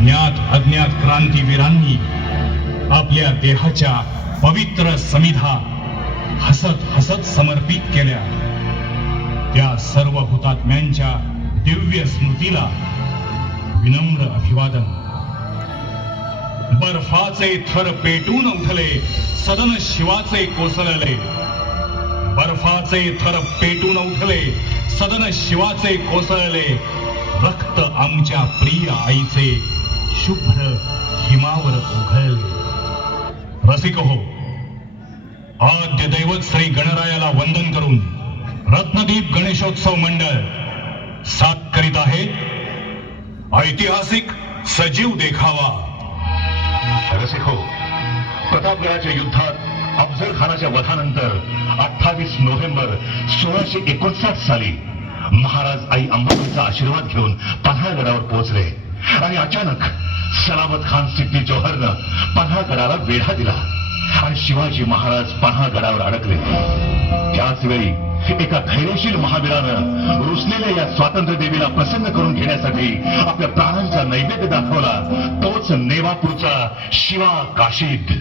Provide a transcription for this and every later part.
ज्ञात अज्ञात क्रांतीवीरांनी आपल्या देहाच्या पवित्र समिधा हसत हसत समर्पित केल्या. त्या सर्व हुतात्म्यांच्या दिव्य स्मृतीला विनम्र अभिवादन. बर्फाचे थर पेटून उठले सदन शिवाचे कोसळले. बर्फाचे थर पेटून उठले सदन शिवाचे कोसळले. रक्त आमच्या प्रिय आईचे शुभ्र हिमावर उघळले रसिक हो. आद्य दैवत श्री गणरायाला वंदन करून रत्नदीप गणेशोत्सव मंडळ साथ करीत आहे ऐतिहासिक सजीव देखावा. रसिक हो. प्रतापगडाच्या युद्धात अफजल खानाच्या वधानंतर अठ्ठावीस नोव्हेंबर सोळाशे एकोणसाठ साली महाराज आई अंबाबाईचा आशीर्वाद घेऊन पन्हाळगडावर पोहोचले. आणि अचानक सलामत खान सिद्धी जोहरनं पन्हागडाला वेढा दिला. आणि शिवाजी महाराज पन्हागडावर अडकले. त्याच वेळी एका धैर्यशील महावीरानं रुसलेल्या या स्वातंत्र्य देवीला प्रसन्न करून घेण्यासाठी आपल्या प्राणांचा नैवेद्य दाखवला. तोच नेवापूरचा शिवा काशीद.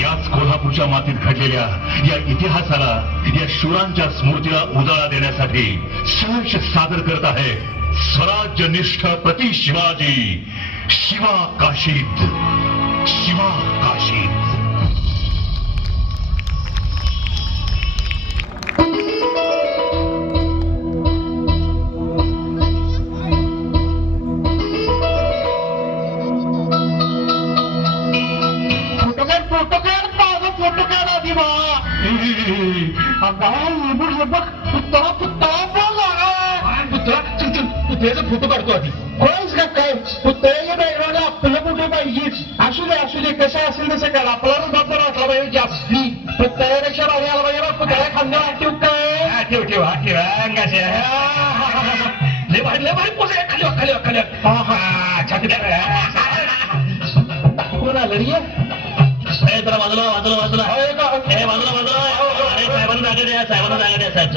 याच कोल्हापूरच्या मातीत घडलेल्या या इतिहासाला या शूरांच्या स्मृतीला उजाळा देण्यासाठी सहर्ष सादर करत आहे स्वराज्यनिष्ठ प्रति शिवाजी शिवा काशीद शिवा काशीद फोटो काढ फोटो काढ माझा फोटो काढ हे पुतळ्याचा फोटो काढतो आधी. कोणच का काय? पुतळ्याच्या बॅकग्राऊंडला आपलं फोटो पाहिजे असू दे असू दे कसं असेल तसं काढ आपल्याला बापर वाटला पाहिजे जास्ती. पुतळ्यापेक्षा भारी आला पाहिजे बा. पुतळ्या खांद्यावर ठेव काय ठेव ठेव हा ठेव अंगाचे लय भारी लय भारी आहे खाली खाली खाली. हा, हा, छाती कोण आलं रे? जरा बाजूला बाजूला बाजूला. अरे का? ए बाजूला बाजूला. अरे साहेबांना जागा द्या साहेबांना जागा द्या साहेब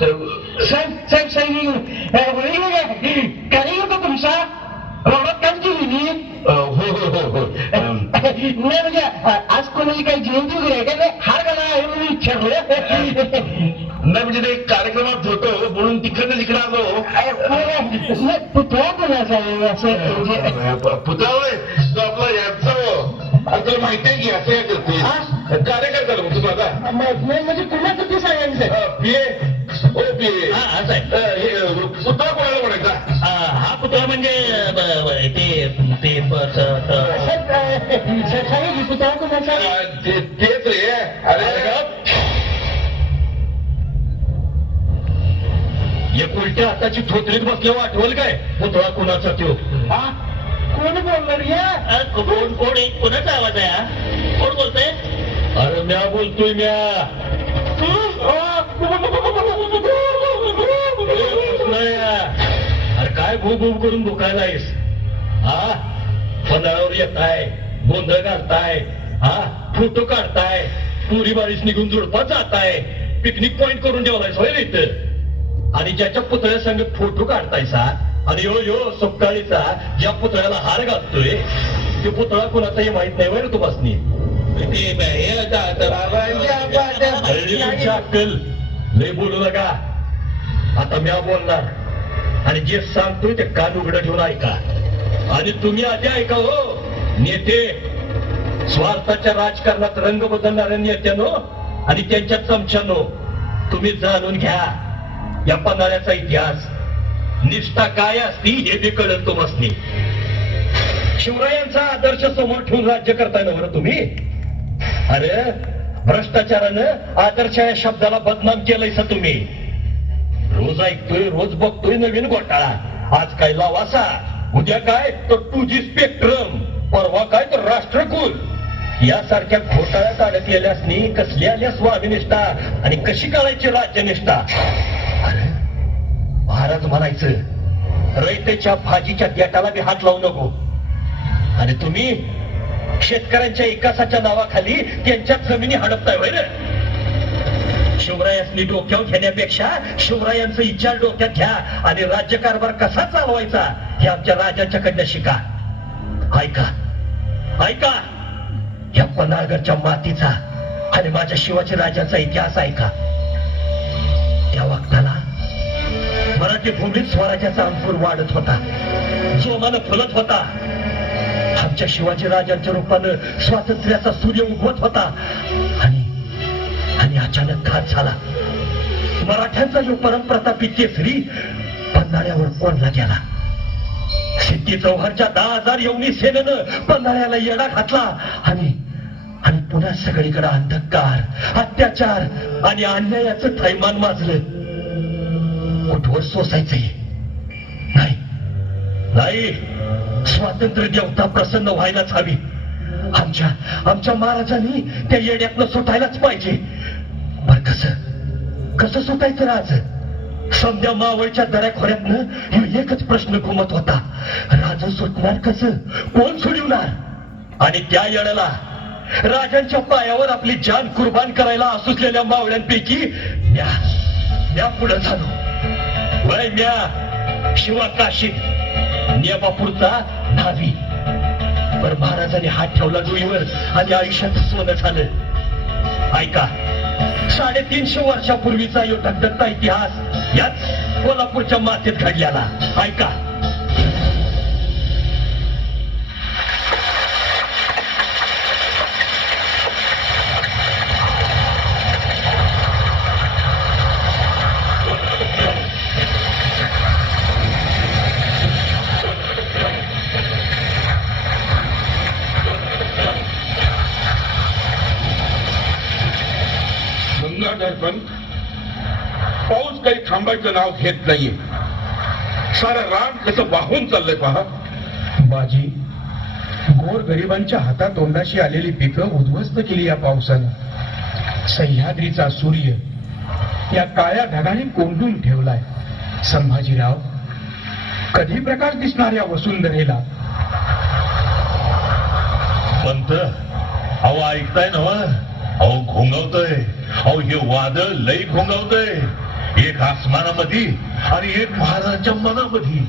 साहेब. काही होता तुमचा मी हो हो हो हो नाही म्हणजे आज कोणाची काही जयंती वगैरे आहे का नाही हार का नाही म्हणून विचारलं नाही म्हणजे ते कार्यक्रमात होतो म्हणून तिकडनं तिकडे आलो पुतळा कोणाचा आहे असं पुतळा तो आपला याचा तुला माहिती आहे की असं करते? कार्यकर्ता म्हणजे कुणाचं ते सांगायचं पिये पुतळा कोणाला म्हणायचा? हा, पुतळा म्हणजे ते ते पुतळा कोणाचा? ते- तेच रे. अरे एक उलट्या हाताची थोतरीत बसल्यावर आठवल काय? पुतळा कुणाचा हा? कोण बोलणार या कोण कोण? कोणाचा आवाज आहे? कोण बोलतंय? अरे म्या बोलतोय म्या. अरे काय भूप भूप करून भुकायलायस? हा? पन्हाळावर येताय गोंधळ घालताय हा? फोटो काढताय पुरी बारीस निघून जुडपात जाताय पिकनिक पॉइंट करून ठेवलायस होय इथं? आणि ज्याच्या पुतळ्या संग फोटो काढतायसा आणि यो यो सकाळीचा ज्या पुतळ्याला हार घालतोय ते पुतळा कोणाचाही माहीत नाही वय तू बसनी. अक्कल. लय बोलू नका. आता म्या बोलणार. आणि जे सांगतोय ते कान उघड ठेवून ऐका. आणि तुम्ही आधी ऐका हो. नेते स्वार्थाच्या राजकारणात रंग बदलणाऱ्या नेत्यानो आणि त्यांच्या चमच्यानो तुम्ही जाणून घ्या. या पन्हाळ्याचा इतिहास. निष्ठा काय असती हे बी कळत तुम्ही शिवरायांचा आदर्श समोर ठेवून राज्य करताय ना बरं तुम्ही? अरे भ्रष्टाचारानं आदर्श या शब्दाला बदनाम केलंयस तुम्ही. रोज ऐकतोय रोज बघतोय नवीन घोटाळा. आज काय लावासा उद्या काय? तर टू जी स्पेक्ट्रम परवा काय? तर राष्ट्रकुल. यासारख्या घोटाळ्या काढत गेल्यासनी कसली आल्या स्वाभिनिष्ठा आणि कशी करायची राज्यनिष्ठा अरे, महाराज म्हणायचं रयतेच्या भाजीच्या देटाला बी हात लावू नको. आणि तुम्ही शेतकऱ्यांच्या विकासाच्या नावाखाली त्यांच्या जमिनी हडपताय होय शिवरायांनी डोक्यावर घेण्यापेक्षा शिवरायांचं विचार डोक्यात घ्या आणि राज्यकारभार कसा चालवायचा हे आमच्या राजांच्याकडनं शिका. ऐका. ऐका. या पन्हाळगडच्या मातीचा आणि माझ्या शिवाजी राजाचा इतिहास ऐका. त्या वक्ताला मराठी भूमीत स्वराज्याचा अंकुर वाढत होता. जोमानं फुलत होता. आमच्या शिवाजी राजांच्या रूपानं स्वातंत्र्याचा सूर्य उगवत होता. आणि आणि अचानक घात झाला. मराठ्यांचा जो परमप्रतापी केसरी पन्हाळ्यावर कोणला गेला. सिद्धी चौहानच्या दहा हजार येऊनी सेनेनं पन्हाळ्याला येडा घातला. आणि आणि पुन्हा सगळीकडे अंधकार अत्याचार आणि अन्यायाचं थैमान माजलं. कुठवर सोसायचंय नाही. नाही. स्वातंत्र्य देवता प्रसन्न व्हायलाच हवी. आमच्या आमच्या महाराजांनी त्या येड्यातनं सुटायलाच पाहिजे. बर कस? कसं सुटायचं राज? समजा मावळच्या दऱ्याखोऱ्यातनं ह्यो एकच प्रश्न घुमत होता. राज सुटणार कसं? कोण सोडवणार आणि त्या येड्याला राजांच्या पायावर आपली जान कुर्बान करायला असुसलेल्या मावळ्यांपैकी म्या म्या पुढे झालो. वय म्या शिवा काशी नियमापुरता न्हावी. पर महाराजांनी हात ठेवला डोईवर आणि आयुष्यात सोनं झालं. ऐका साडेतीनशे वर्षापूर्वीचा यो ढगधगता इतिहास याच कोल्हापूरच्या मातीत घडल्याला ऐका काही थांबायचं नाव घेत नाहीये. सारं रान कसं वाहून चाललंय पहा. बाजी गोर गरिबांच्या हातातोंडाशी आलेली पिकं उद्ध्वस्त केली या पावसानं. सह्याद्रीचा सूर्य या काळ्या ढगाने कोंडून ठेवलाय. संभाजीराव कधी प्रकाश दिसणार या वसुंधरेला? पंत अहो ऐकताय ना अहो घोंगवतय. अहो हे वादळ लई घोंगवतय. एक आसमानामध्ये आणि एक महाराजांच्या मनामध्ये.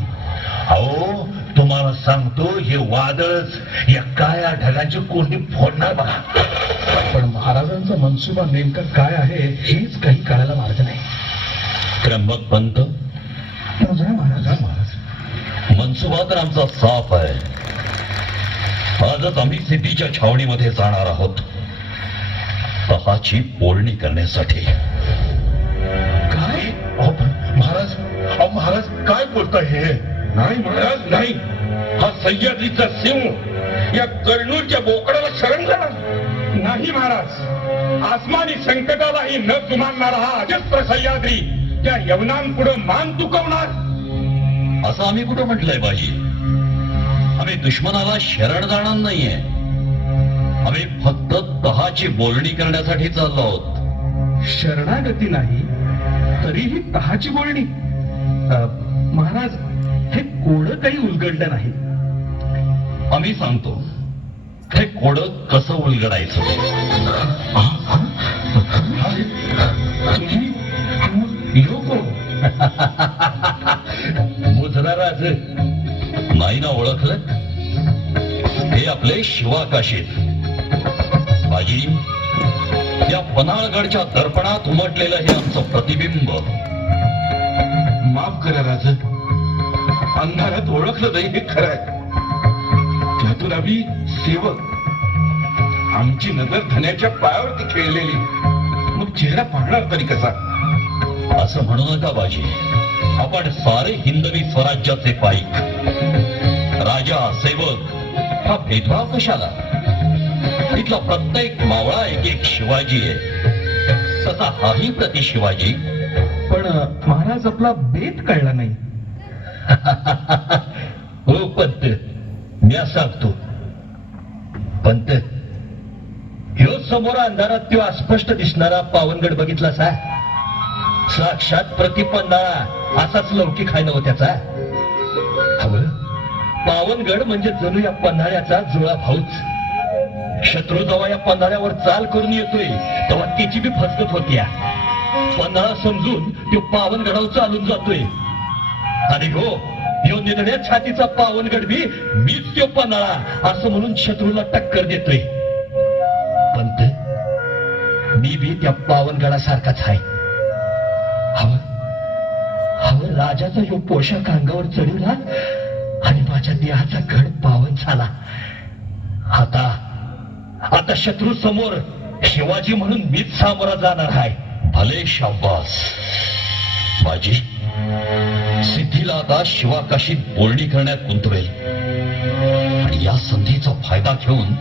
अहो तुम्हाला सांगतो हे वादळच या काळ्या ढगाची कोंडी फोडणार बघा. पण महाराजांचा मनसुबा नेमका काय आहे हेच काही कळायला मार्ग नाही. त्र्यंबक पंत? महाराजा महाराज. मनसुबा तर आमचा साफ आहे. आजच आम्ही सिद्धीच्या छावणीमध्ये जाणार आहोत. तहाची बोलणी करण्यासाठी. काय बोलताय हे? नाही महाराज नाही. हा सह्याद्रीचा सिंह या कर्नूलच्या बोकडाला शरण झाला नाही महाराज आसमानी संकटालाही न जुमानणारा हा अजस्त्र सह्याद्री त्या यवनांपुढे मान तुकवणार. असं आम्ही कुठं म्हटलंय बाजी? आम्ही दुश्मनाला शरण जाणार नाहीये. आम्ही फक्त तहाची बोलणी करण्यासाठी चाललो आहोत. शरणागती नाही तरीही तहाची बोलणी. महाराज हे कोड काही उलगडलं नाही आम्ही सांगतो हे कोड कसं उलगडायचं? तुम्ही यो कोण? मुजरा राज नाही ना ओळखलं? हे आपले शिवाकाशीत बाजी या पन्हाळगडच्या दर्पणात उमटलेलं हे आमचं प्रतिबिंब. माफ करा राज अंधारात ओळखलं नाही हे खरं आहे. त्यातून आम्ही सेवक. आमची नजर धन्याच्या पायावरती खेळलेली. मग चेहरा पाहणार तरी कसा? असं म्हणू नका बाजी. आपण सारे हिंदवी स्वराज्याचे पाईक. राजा सेवक हा भेदभाव कशाला? इथला प्रत्येक मावळा एक एक शिवाजी आहे. तसा हाही प्रति शिवाजी. अं, आपला बेत कळला नाही. हो पंत मी सांगतो. पंत ह्यो समोर अंधारात तो अस्पष्ट दिसणारा पावनगड बघितला सा. साक्षात प्रतिपन्नाळा असाच लौकिक आहे नव त्याचा. हवं पावनगड म्हणजे जणू या पन्हाळ्याचा जुळा भाऊच. शत्रू जेव्हा या पन्हाळ्यावर चाल करून येतोय तेव्हा तिची बी फसगत होती पन्हाळा समजून तो पावनगडावर चालून जातोय. आणि हो यो निर्णय छातीचा पावनगड बी मीच तो पन्हाळा असं म्हणून शत्रूला टक्कर देतोय. पंत मी बी त्या पावनगडासारखाच आहे. हवं हवं राजाचा यो पोशाख अंगावर चढवला आणि माझ्या देहाचा घड पावन झाला. आता आता शत्रू समोर शिवाजी म्हणून मीच सामोरा जाणार आहे. भले शाबास माझी सिद्धीला आता शिवाकाशी बोलणी करण्यात गुंतवेल. आणि या संधीचा फायदा घेऊन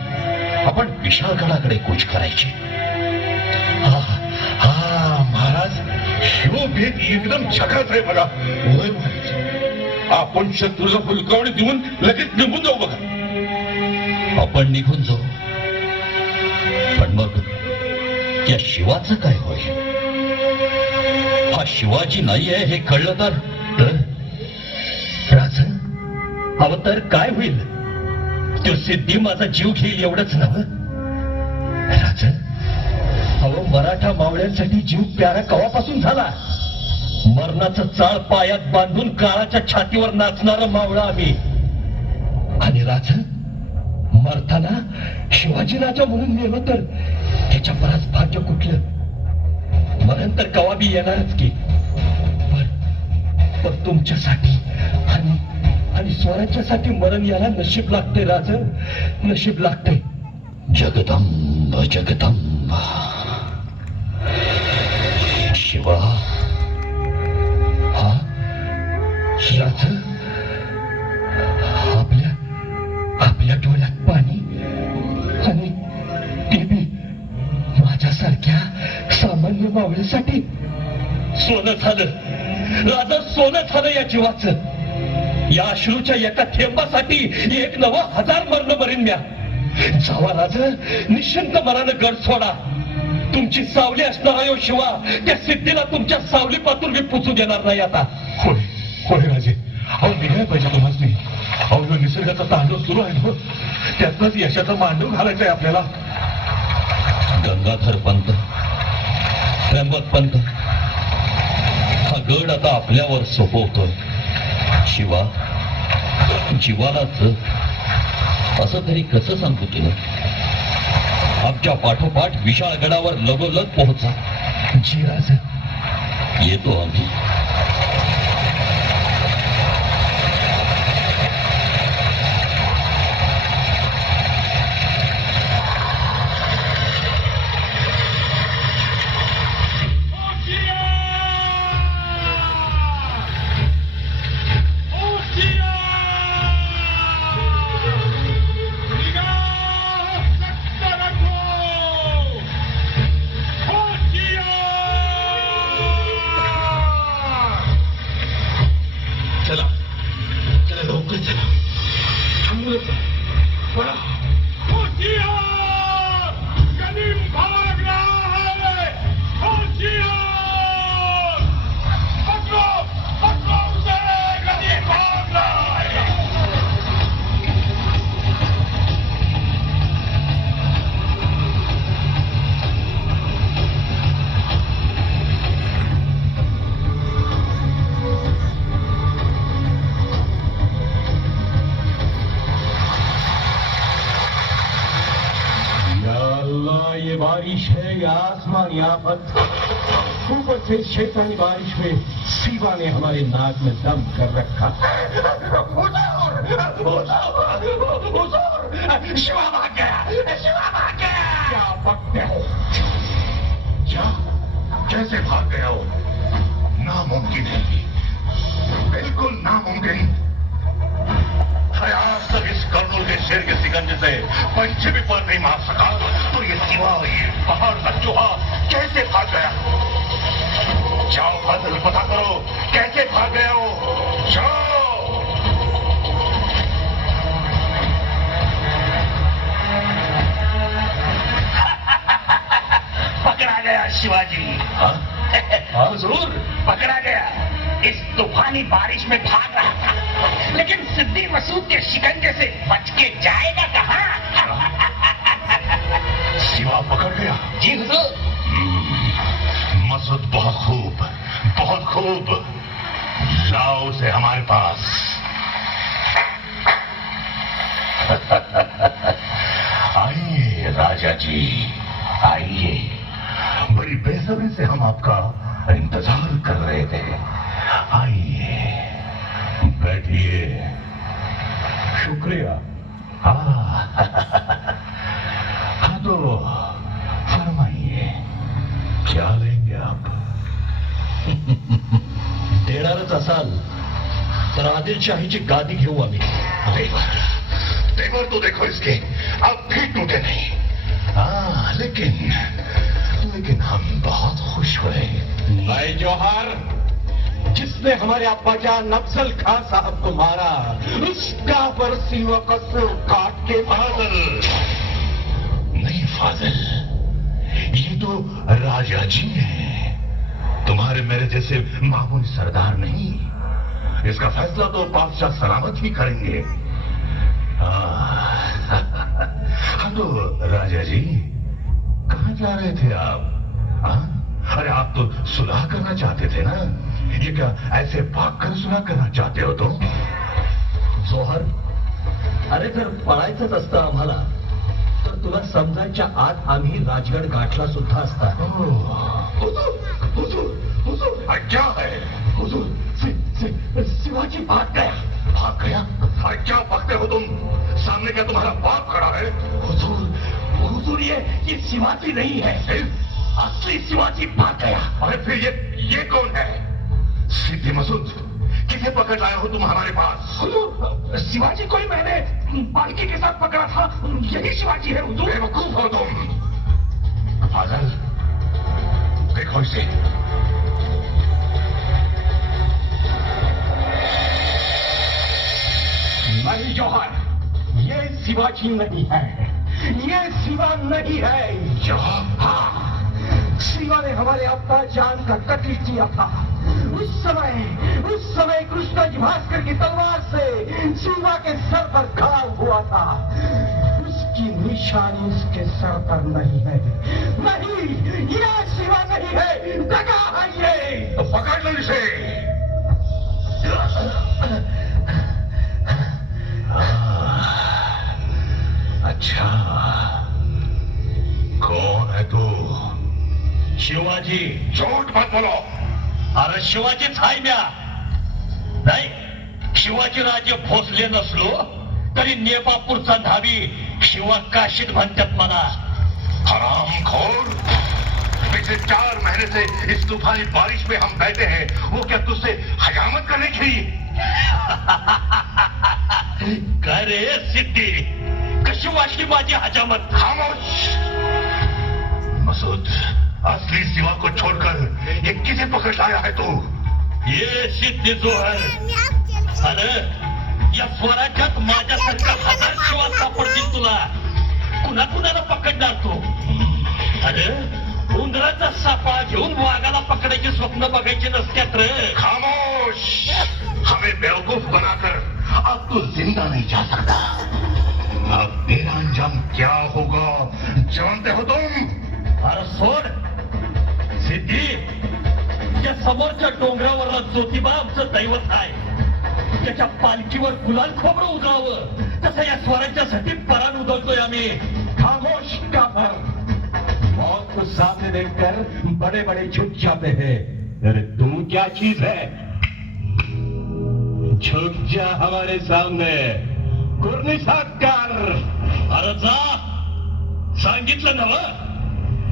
आपण विशाळगडाकडे कूच करायची. हा हा महाराज शिवभेद एकदम छकाच आहे बघा. होय महाराज आपण शत्रूला फुलकावणी देऊन लगेच निघून जाऊ बघा. आपण निघून जाऊ. पण मग त्या शिवाचं काय होईल? हा शिवाजी नाही आहे हे कळलं तर? राज अव तर काय होईल? तो सिद्धी माझा जीव घेईल एवढंच नव राज अहो मराठा मावळ्यांसाठी जीव प्यारा कवापासून झाला? मरणाचं चाळ पायात बांधून काळाच्या छातीवर नाचणारा मावळा आम्ही. आणि राज मरताना शिवाजी राजा म्हणून नेलं तर त्याच्या बराच भाग्य कुठलं? मरण तर कवाबी येणारच की. पण तुमच्यासाठी आणि आणि स्वराज्यासाठी मरण याला नशीब लागते राज नशीब लागते जगदंब जगदंब. शिवा. हा? राज आपल्या आपल्या डोळ्यात मावळीसाठी सोनं झालं. राजा सोनं झालं या जीवाचं. या अश्रूच्या एका थेंबासाठी एक नवा हजार मरण मरीन म्या. जावा राज निश्चिंत मनानं गड सोडा. तुमची सावली असणारा यो शिवा. त्या सिद्धीला तुमच्या सावली पातून मी पुचू देणार नाही आता. होय होय राजे. अहो निघायला पाहिजे तुम्हाला नाही अहो निसर्गाचा तांडव सुरू आहे हो त्यातनंच यशाचा मांडव घालायचा आहे आपल्याला. गंगाधर पंत त्र्यंबक पंत हा गड आता आपल्यावर सोपवतोय. शिवा जीवालाच असं तरी कसं सांगतो तुला? आमच्या पाठोपाठ विशाळ गडावर लगोलग पोहोचा. जी राज. येतो आम्ही. Wow. बारिश है या आसमान या आफत ऊपर से शैतानी बारिश में सीवा ने हमारे नाक में दम कर रखा। शिवा भाग गया शिवा भाग गया क्या बकते हो? कैसे भाग गया हो? नामुमकिन है। बिल्कुल नामुमकिन। तक इस कर्नूल के शेर के सिकंजे से भी पर नहीं मार सका। तो ये सिवा ये पहाड़ का चूहा कैसे भाग गया? जाओ बदल पता करो कैसे भाग गया हो जाओ। पकड़ा गया शिवाजी। हाँ? ज़रूर पकड़ा गया। इस तूफानी बारिश में भाग रहा था। लेकिन सिद्धि मसूद के शिकंजे से बच के जाएगा कहा? शिवा पकड़ गया। जी हुजूर। हम्म, मसूद बहुत खूब बहुत खूब। लाओ उसे हमारे पास। आइए राजा जी आइए। बड़ी बेसब्री से हम आपका इंतज़ार कर रहे थे। आइए। बैठिए। शुक्रिया। हाँ हाँ तो फरमाइए क्या लेंगे आप? देणारच असाल तर आदिलशाहीची गादी घेऊ आम्ही तेवर तेवर तो देखो इसके अब भी टूटे नहीं। हाँ लेकिन लेकिन हम बहुत खुश हुए। भाई जौहर जिसने हमारे अब्बा जान खान साहब को मारा, उसका बरसी काट के फाजल। नहीं फाजल, ये तो राजा जी हैं। तुम्हारे मेरे जैसे मामूली सरदार नहीं। इसका फैसला तो बादशाह सलामत ही करेंगे। हाँ तो राजा जी, कहाँ जा रहे थे आप? हाँ? अरे, आप तो सुलह करना चाहते थे ना? ये क्या ऐसे भागकर सुलह करना चाहते हो तुम? जोहर अरे जर पळायचंच असतं आम्हाला तर तुला समजायच्या आत आम्ही राजगड गाठला सुद्धा असता क्या है? हुजूर शिवाजी भाग गया भाग गया क्या भागते हो तुम? सामने क्या तुम्हारा बाप खड़ा है? हुजूर हुजूर ये ये शिवाजी नहीं है। असली शिवाजी भाग गया। अरे फिर ये ये कौन है? सिद्धि मसूद किसे पकड़ लाए हो तुम हमारे पास? हुजूर! शिवाजी को ही मैंने पालकी के साथ पकड़ा था। यही शिवाजी है हुजूर। बेवकूफ हो तुम। फाजल देखो इसे। नहीं जौहर ये शिवाजी नहीं है। ये शिवा नहीं है। हाँ शिवा ने हमारे अब्बा जान का कत्ल किया था। उस समय उस समय कृष्णजी भास्कर की तलवार से सीमा के सर पर घाव हुआ था। उसकी निशानी उसके सर पर नहीं है। नहीं ये शिवा नहीं है दगा है ये। तो पकड़ लो इसे। अच्छा कौन है तू? शिवाजी झूठ मत बोलो। अरे शिवाजीच हाय म्या. नाही शिवाजी राजे भोसले नसलो तरी नेपापूरचा धावी शिवा काशीत म्हणतात मला. हराम खोर. पिछले चार महीने से इस तूफानी बारिश में हम बैठे हैं। वो क्या तुझसे हजामत करने की काय रे सिद्धी. कशी वाटली माझी हजामत? खामोश. मसूद असली सिवा को छोड़कर ये किसे पकड़ लाया है तू? ये सिद्ध जो है अरे या स्वराज्यात माझ्यासारखा हजार शिवा सापडतील तुला? कुणा कुणाला पकडणार तू? अरे उंदराचा सापळा घेऊन वाघाला पकडायची स्वप्न बघायची नसत्यात रे. खामोश! हमें बेवकूफ बनाकर अब तू जिंदा नहीं जा सकता. अब तेरा अंजाम क्या होगा? जानते हो तुम? अरे सोड. सिद्धी या समोरच्या डोंगरावर ज्योतिबा आमचं दैवत आहे. त्याच्या पालखीवर गुलाल खोबरं उगावं तसं या स्वराज्यासाठी परान उधळतोय आम्ही. खामोश का भर मौत को सामने देखकर बड़े बड़े झुक जाते हैं. अरे तू क्या चीज है? झुक जा हमारे सामने. कुर्नी साकार अरे जा. सांगितलं नव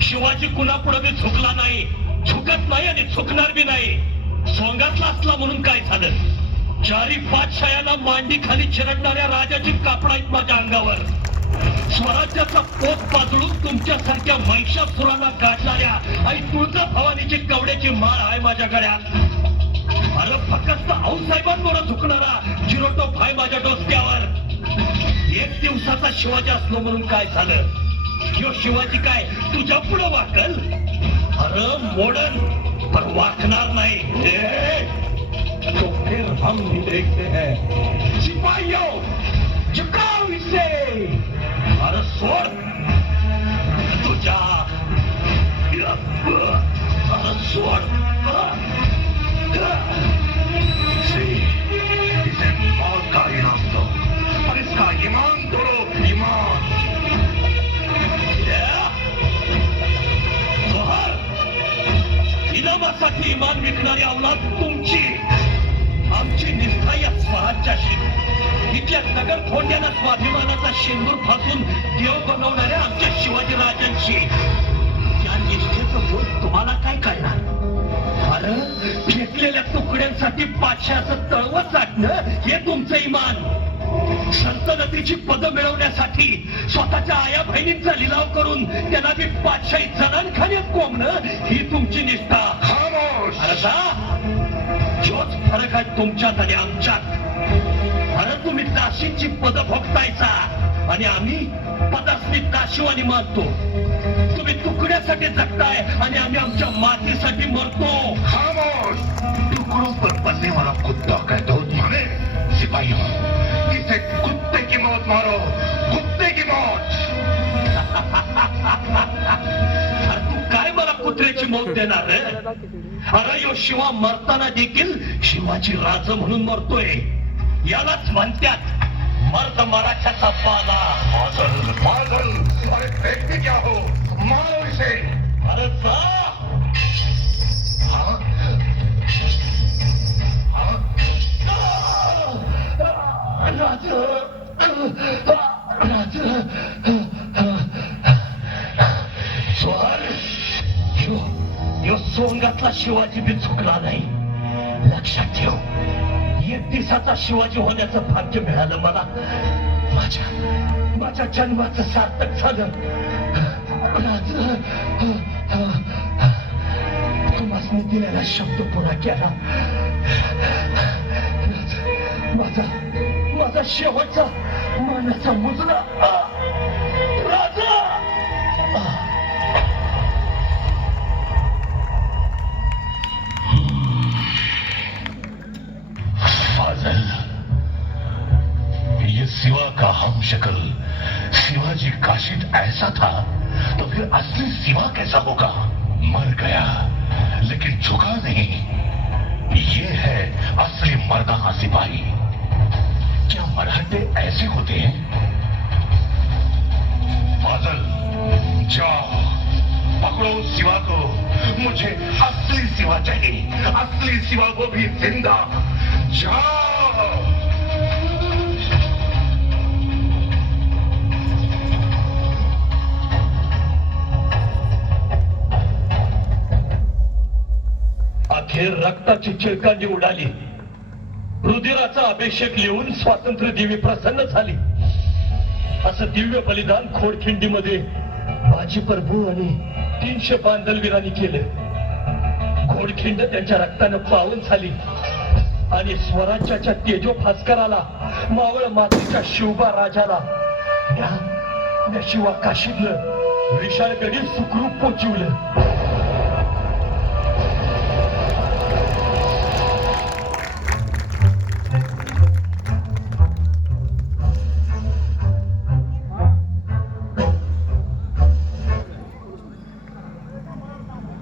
शिवाजी कुणापुढे बी झुकला नाही. झुकत नाही आणि झुकणार बी नाही. सोंगातला असला म्हणून काय झालं? चारी पाच मांडी खाली चिरडणाऱ्या राजाची कापड आहेत माझ्या अंगावर. स्वराज्याचा पोत बाजळून तुमच्यासारख्या महिषासुरांना गाठणाऱ्या आई तुळजा भवानीची कवड्याची माळ आहे माझ्या गळ्यात. अरे फक्त आऊसाहेबांवर झुकणारा जिरोटो भाय माझ्या डोसक्यावर. एक दिवसाचा शिवाजी असलो म्हणून काय झालं? ह्यो शिवाजी काय तुझ्या पुढं वाकल? अरे मोडन पण वाकणार नाही. तो फिर हम भी देखते हैं। सिपाहियों झुकाओ इसे। अरे सोड तुझ्या अरे सोड इनामासाठी इमान विकणारी अवलाद तुमची. आमची निष्ठा या स्वराज्याशी. इथल्या नगर खोंड्याला स्वाभिमानाचा शेंदूर फासून देव बनवणाऱ्या आमच्या शिवाजी राजांशी. त्या निष्ठेचं बोध तुम्हाला काय कळणार कारण फेकलेल्या तुकड्यांसाठी पाचशेचं तळवत साठणं हे तुमचं इमान. सल्तनतीची पदं मिळवण्यासाठी स्वतःच्या आया बहिणींचा लिलाव करून त्यांना ती पाचशाही जणांखाण्यात कोंबणं ही तुमची निष्ठा. खामोश! अरे जा तोच फरक आहे तुमच्यात आणि आमच्यात. अरे तुम्ही दासींची पद भोगतायचा आणि आम्ही पदासनी दाशिवानी मानतो. तुम्ही तुकड्यासाठी जगताय आणि आम्ही आमच्या मातीसाठी मरतो. खामोश! टुकड़ों पर बनने वाला कुत्ता का दूध मारे सिपाहियों इसे कुत्ते की मौत मारो. कुत्ते की मौत. अरे तू काय मला कुत्र्याची मौत देणार रे? अरे यो शिवा मरताना देखील शिवाजी राज म्हणून मरतोय. यालाच म्हणतात मर्द मराठ्याचा पाला. माजल माजल. अरे फेंकते क्या हो मारो इसे. अरे? हाँ? दिवसाचा शिवाजी बी चुकला नाही. लक्षात ठेव. एक दिवसाचा शिवाजी होण्याचं भाग्य मिळालं मला. माझ्या माझ्या जन्माचं सार्थक झालं. तुम्हाला दिलेला शब्द पुरा केला. माझा माझा शेवटचा मानाचा मुजला सिवा का हम शक्ल, शिवाजी काशिद ऐसा था तो फिर असली सिवा कैसा होगा? मर गया, लेकिन झुका नहीं। ये है असली मर्दाना सिपाही। क्या मरहटे ऐसे होते हैं? फाजल जाओ, पकड़ो सिवा को। मुझे असली सिवा चाहिए, असली सिवा को भी ज़िंदा। जाओ। अखेर रक्ताची चिळकांडी उडाली. रुधिराचा अभिषेक लिहून स्वातंत्र्य देवी प्रसन्न झाली. असं दिव्य बलिदान खोडखिंडीमध्ये बाजी प्रभू आणि तीनशे बांधलवीरांनी केलं. खोडखिंड त्यांच्या रक्तानं पावन झाली. आणि स्वराज्याच्या तेजो फास्कराला मावळ मातीच्या शिवबा राजाला शिवा काशीतलं विशाळगडी सुखरूप पोचवलं.